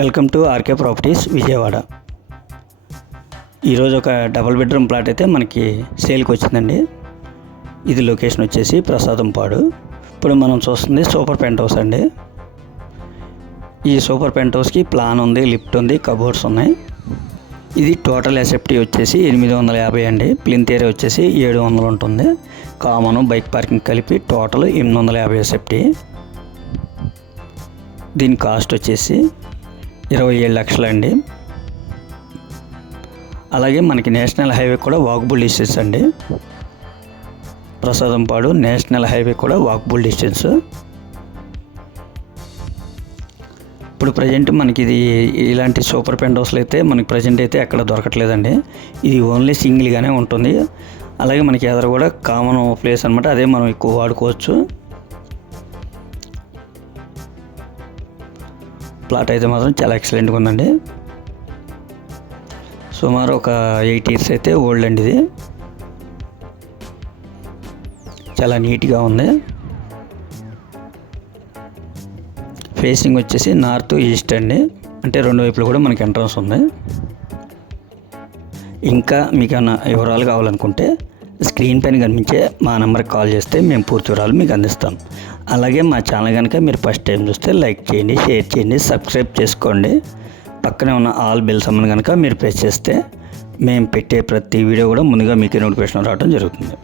Welcome to RK properties Vijayawada. ఈరోజు ఒక double bedroom plot అయితే మనకి సేల్కి వచ్చిందండి. ఇది లొకేషన్ వచ్చేసి ప్రసాదంపాడు. ఇప్పుడు మనం చూస్తుంది సూపర్ పెంట్ హౌస్ అండి. ఈ సూపర్ పెంట్ హౌస్కి ప్లాన్ ఉంది, లిఫ్ట్ ఉంది, కబోర్డ్స్ ఉన్నాయి. ఇది టోటల్ ఎసెప్టీ వచ్చేసి 850 అండి. ప్లింత్ ఏరియా వచ్చేసి 700 ఉంటుంది. కామన్ బైక్ పార్కింగ్ కలిపి టోటల్ 850 ఎసెప్టీ. దీని కాస్ట్ వచ్చేసి 27 లక్షలు అండి. అలాగే మనకి నేషనల్ హైవే కూడా వాకబుల్ డిస్టెన్స్ అండి. ప్రసాదంపాడు నేషనల్ హైవే కూడా వాకబుల్ డిస్టెన్స్. ఇప్పుడు ప్రజెంట్ మనకి ఇది ఇలాంటి సూపర్ పెంట్ హౌస్లు అయితే మనకి ప్రజెంట్ అయితే ఎక్కడ దొరకట్లేదండి. ఇది ఓన్లీ సింగిల్గానే ఉంటుంది. అలాగే మనకి ఎదురు కూడా కామన్ ప్లేస్ అనమాట. అదే మనం ఎక్కువ వాడుకోవచ్చు. ప్లాట్ అయితే మాత్రం చాలా ఎక్సలెంట్గా ఉందండి. సుమారు ఒక 8 ఇయర్స్ అయితే ఓల్డ్ అండి. ఇది చాలా నీట్గా ఉంది. ఫేసింగ్ వచ్చేసి నార్త్ ఈస్ట్ అండి. అంటే రెండు వైపులు కూడా మనకి ఎంట్రన్స్ ఉంది. ఇంకా మీకు ఏమైనా వివరాలు కావాలనుకుంటే స్క్రీన్ పైన కనిపించే మా నెంబర్కి కాల్ చేస్తే మేము పూర్తి వివరాలు మీకు అందిస్తాం. అలాగే మా ఛానల్ కనుక మీరు ఫస్ట్ టైం చూస్తే లైక్ చేయండి, షేర్ చేయండి, సబ్స్క్రైబ్ చేసుకోండి. పక్కనే ఉన్న ఆల్ బెల్ సమ్మన్ కనుక మీరు ప్రెస్ చేస్తే మేము పెట్టే ప్రతి వీడియో కూడా ముందుగా మీకే నోటిఫికేషన్ రావడం జరుగుతుంది.